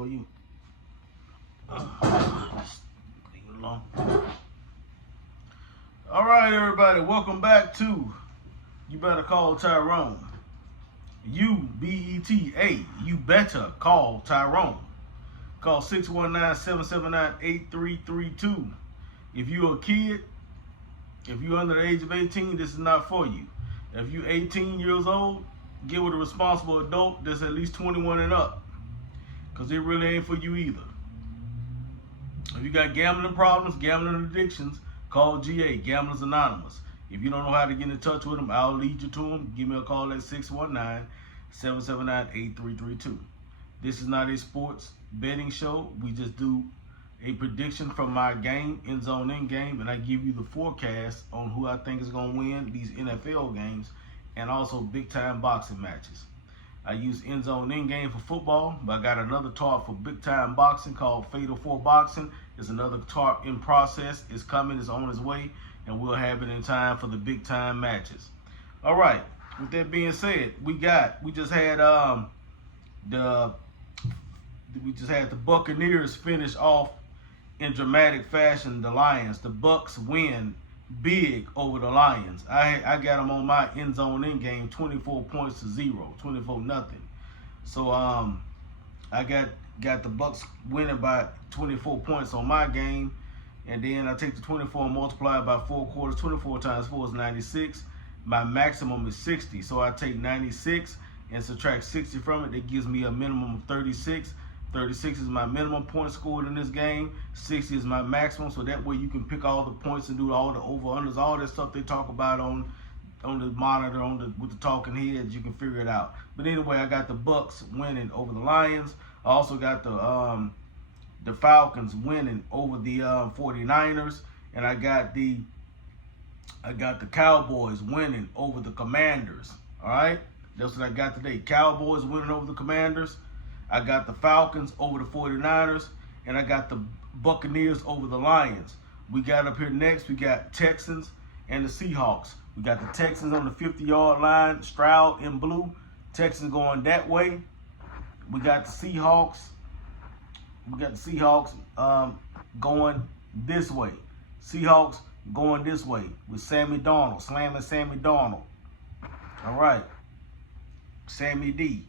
on you. Just leave it alone. All right, everybody. Welcome back to You Better Call Tyrone. U-B-E-T-A. You better call Tyrone. Call 619-779-8332. If you're a kid, if you're under the age of 18, this is not for you. If you're 18 years old, get with a responsible adult that's at least 21 and up, because it really ain't for you either. If you got gambling problems, gambling addictions, call GA, Gamblers Anonymous. If you don't know how to get in touch with them, I'll lead you to them. Give me a call at 619-779-8332. This is not a sports betting show. We just do a prediction from my game, end zone in game, and I give you the forecast on who I think is going to win these NFL games and also big time boxing matches. I use end zone in game for football, but I got another tarp for big time boxing called Fatal 4 Boxing. There's another tarp in process. It's coming, it's on its way, and we'll have it in time for the big time matches. All right, with that being said, we just had the Buccaneers finish off in dramatic fashion the Lions. The Bucs win big over the Lions. I got them on my end zone in game 24 points to 0, 24-0. So I got the Bucs winning by 24 points on my game, and then I take the 24 and multiply it by 4 quarters. 24 times 4 is 96. My maximum is 60. So I take 96 and subtract 60 from it. That gives me a minimum of 36. 36 is my minimum point scored in this game. 60 is my maximum, so that way you can pick all the points and do all the over-unders, all that stuff they talk about on the monitor, with the talking heads. You can figure it out. But anyway, I got the Bucs winning over the Lions. I also got the Falcons winning over the 49ers, and I got the Cowboys winning over the Commanders. All right, that's what I got today. Cowboys winning over the Commanders. I got the Falcons over the 49ers, and I got the Buccaneers over the Lions. We got up here next, we got Texans and the Seahawks. We got the Texans on the 50-yard line, Stroud in blue. Texans going that way. We got the Seahawks. Going this way. Seahawks going this way with Sammy Darnold, slamming Sammy Darnold. All right. Sammy D.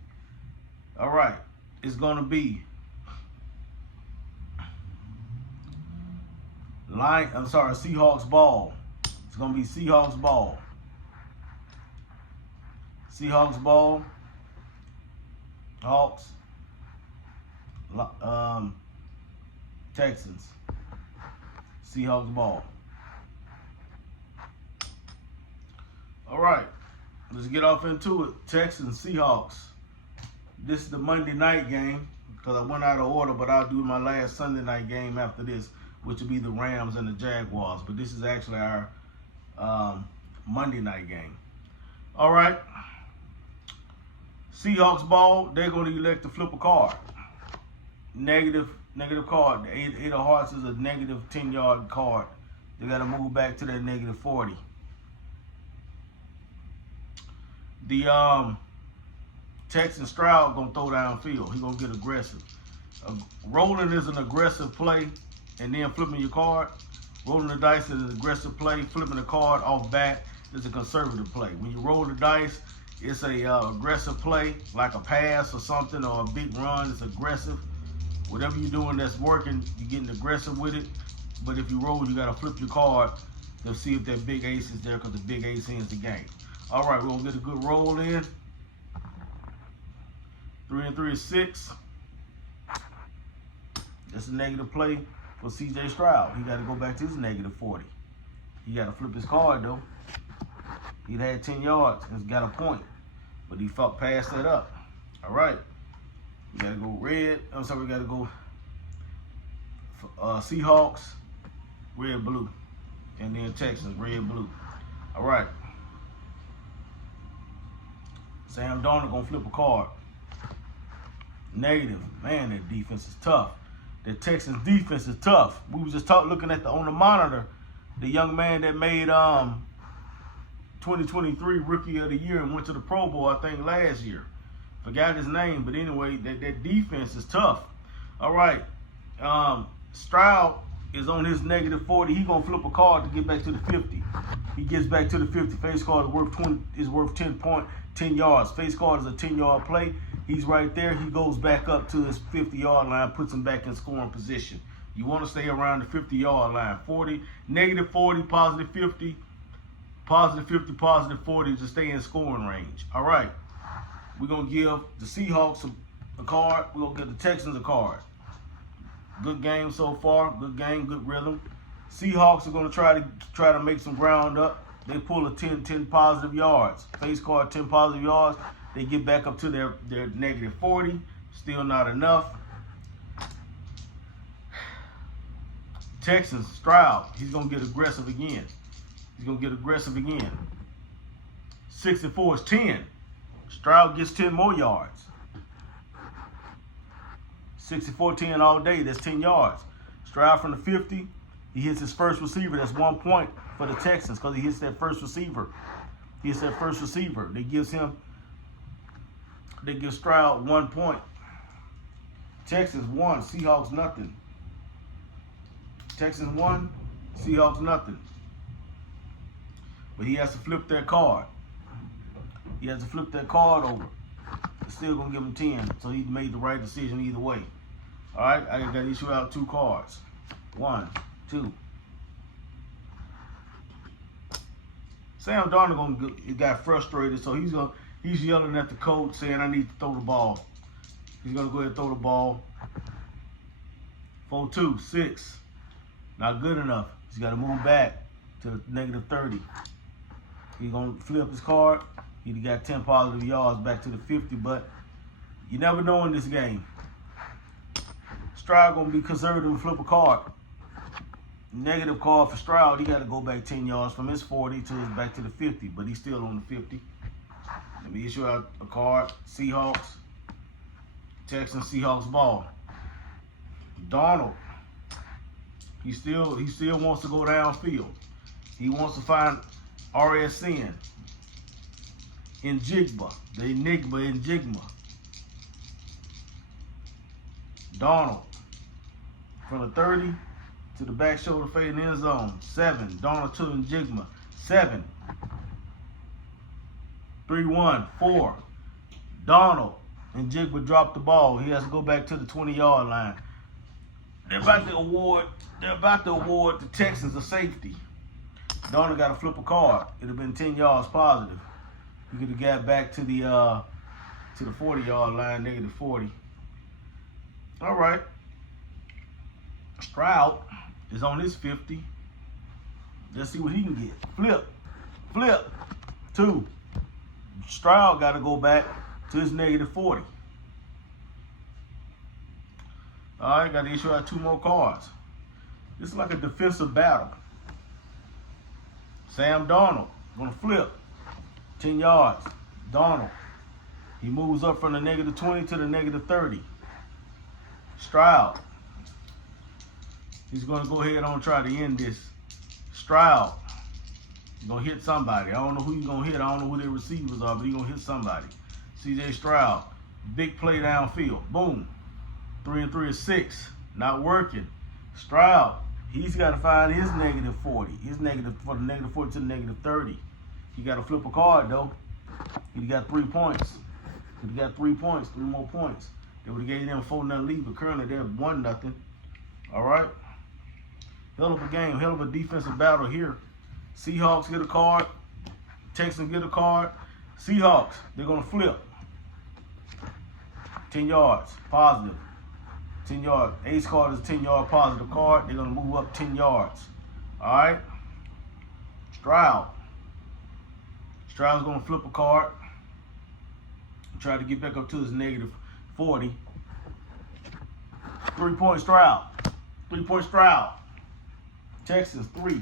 All right. It's going to be Seahawks ball. It's going to be Seahawks ball. Seahawks ball. Hawks. Texans. Seahawks ball. All right. Let's get off into it. Texans, Seahawks. This is the Monday night game because I went out of order, but I'll do my last Sunday night game after this, which will be the Rams and the Jaguars. But this is actually our Monday night game. All right. Seahawks ball, they're going to elect to flip a card. Negative card. The Eight of Hearts is a negative 10-yard card. They got to move back to that negative 40. The Texan Stroud gonna throw downfield. He gonna get aggressive. Rolling is an aggressive play, and then flipping your card. Rolling the dice is an aggressive play. Flipping the card off bat is a conservative play. When you roll the dice, it's a aggressive play, like a pass or something, or a big run. It's aggressive. Whatever you're doing that's working, you're getting aggressive with it. But if you roll, you gotta flip your card to see if that big ace is there, because the big ace ends the game. All right, we're gonna get a good roll in. 3 and 3 is 6. That's a negative play for C.J. Stroud. He got to go back to his negative 40. He got to flip his card, though. He'd had 10 yards and got a point, but he passed that up. All right. We got to go red. I'm sorry, we got to go Seahawks, red, blue. And then Texans, red, blue. All right. Sam Darnold going to flip a card. Negative. Man, that defense is tough. The Texans defense is tough. We was just looking at on the monitor, the young man that made 2023 Rookie of the Year and went to the Pro Bowl, I think, last year. Forgot his name, but anyway, that defense is tough. All right. Stroud is on his negative 40. He gonna flip a card to get back to the 50. He gets back to the 50. Face card is worth 10 yards. Face card is a 10-yard play. He's right there. He goes back up to his 50-yard line, puts him back in scoring position. You want to stay around the 50-yard line. 40, negative 40, positive 50, positive 50, positive 40 to stay in scoring range. All right. We're gonna give the Seahawks a card. We're gonna give the Texans a card. Good game so far. Good game, good rhythm. Seahawks are going to try to make some ground up. They pull a 10 positive yards. Face card 10 positive yards. They get back up to their negative 40. Still not enough. Texans, Stroud, he's going to get aggressive again. 64 is 10. Stroud gets 10 more yards. 64-10 all day. That's 10 yards. Stroud from the 50. He hits his first receiver. That's 1 point for the Texans because he hits that first receiver. They give Stroud 1 point. Texans 1, Seahawks nothing. Texans 1, Seahawks nothing. But he has to flip that card. Over. It's still gonna give him 10. So he made the right decision either way. All right, I got to issue out 2 cards. 1, 2. Sam Darnold got frustrated, so he's yelling at the coach saying, "I need to throw the ball." He's gonna go ahead and throw the ball. 4-2, 6. Not good enough. He's got to move back to the negative 30. He's gonna flip his card. He got 10 positive yards back to the 50, but you never know in this game. Stroud gonna be conservative and flip a card. Negative card for Stroud. He got to go back 10 yards from his 40 to his back to the 50, but he's still on the 50. Let me issue out a card. Seahawks, Texans, Seahawks ball. Darnold. He still wants to go downfield. He wants to find RSN. Njigba, the Enigma Njigma. Darnold from the 30 to the back shoulder fade in the end zone. 7. Darnold to Njigma. 7. 3-1. 4. Darnold and Njigba dropped the ball. He has to go back to the 20-yard line. They're about to award the Texans a safety. Darnold got to flip a card. It'd have been 10 yards positive. He could have got back to the 40-yard line, negative 40. All right. Stroud is on his 50. Let's see what he can get. Flip. 2. Stroud got to go back to his negative 40. All right, got to issue out 2 more cards. This is like a defensive battle. Sam Darnold gonna flip. 10 yards. Darnold. He moves up from the negative 20 to the negative 30. Stroud. He's going to go ahead and try to end this. Stroud. He's going to hit somebody. I don't know who he's going to hit. I don't know who their receivers are, but he's going to hit somebody. C.J. Stroud. Big play downfield. Boom. 3-3 is 6. Not working. Stroud. He's got to find his negative 40. His negative for the negative 40 to the negative 30. He got to flip a card, though. He got 3 points. He got 3 points. 3 more points. They would have gave them 4-0 lead, but currently they're 1-0. All right. Hell of a game. Hell of a defensive battle here. Seahawks get a card. Texans get a card. Seahawks, they're going to flip. 10 yards. Positive. 10 yards. Ace card is a 10-yard positive card. They're going to move up 10 yards. All right. Stroud. Stroud's going to flip a card. Try to get back up to his negative 40. 3-point Stroud. 3-point Stroud. Texans 3.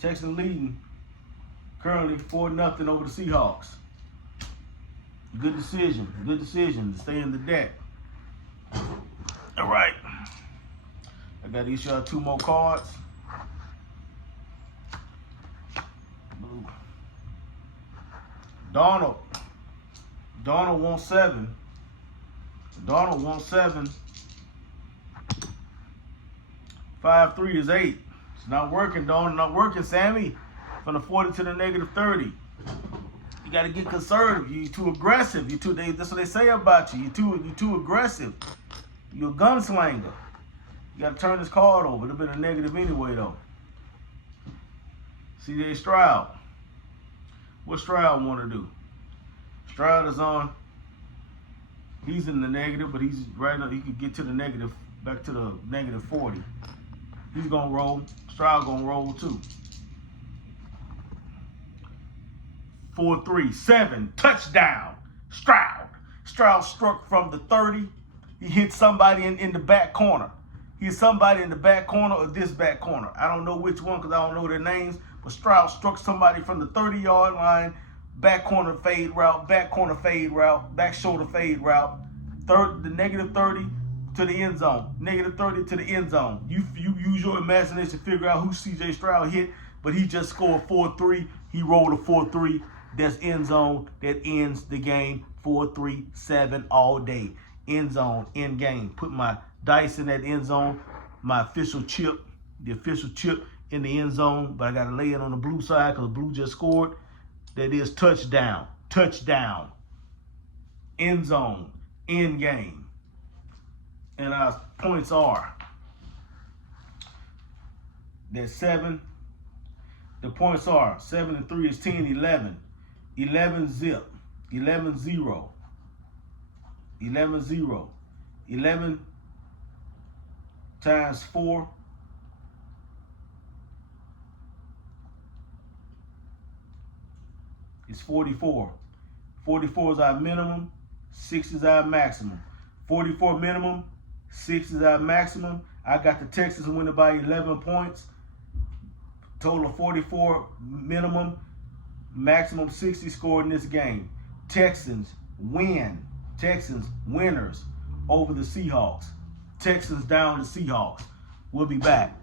Texans leading currently 4-0 over the Seahawks. Good decision. Good decision to stay in the deck. All right. I got to issue out 2 more cards. Darnold wants 7. Darnold wants 7. 5-3 is 8. It's not working, Don. Not working, Sammy. From the 40 to the negative 30. You got to get conservative. You're too aggressive. That's what they say about you. You're too aggressive. You're a gunslinger. You got to turn this card over. It'd have been a negative anyway, though. C.J. Stroud. What Stroud want to do? Stroud is on. He's in the negative, but he's right up. He could get to the negative, back to the negative 40. He's going to roll. Stroud going to roll, too. 4-3, 7, touchdown. Stroud struck from the 30. He hit somebody in the back corner. He hit somebody in the back corner or this back corner. I don't know which one because I don't know their names. But Stroud struck somebody from the 30-yard line, back corner fade route, back shoulder fade route. The negative 30 to the end zone. Negative 30 to the end zone. You use your imagination to figure out who C.J. Stroud hit, but he just scored 4-3. He rolled a 4-3. That's end zone. That ends the game. 4-3-7 all day. End zone, end game. Put my dice in that end zone. My official chip, the official chip in the end zone, but I got to lay it on the blue side because the blue just scored. That is touchdown. Touchdown. End zone, end game. And our points are that 7. The points are 7 and 3 is 10, 11. 11 zip. 11-0. 11-0. 11 times 4. It's 44. 44 is our minimum. 6 is our maximum. 44 minimum. 6 is our maximum. I got the Texans winning by 11 points. Total of 44 minimum. Maximum 60 scored in this game. Texans win. Texans winners over the Seahawks. Texans down the Seahawks. We'll be back.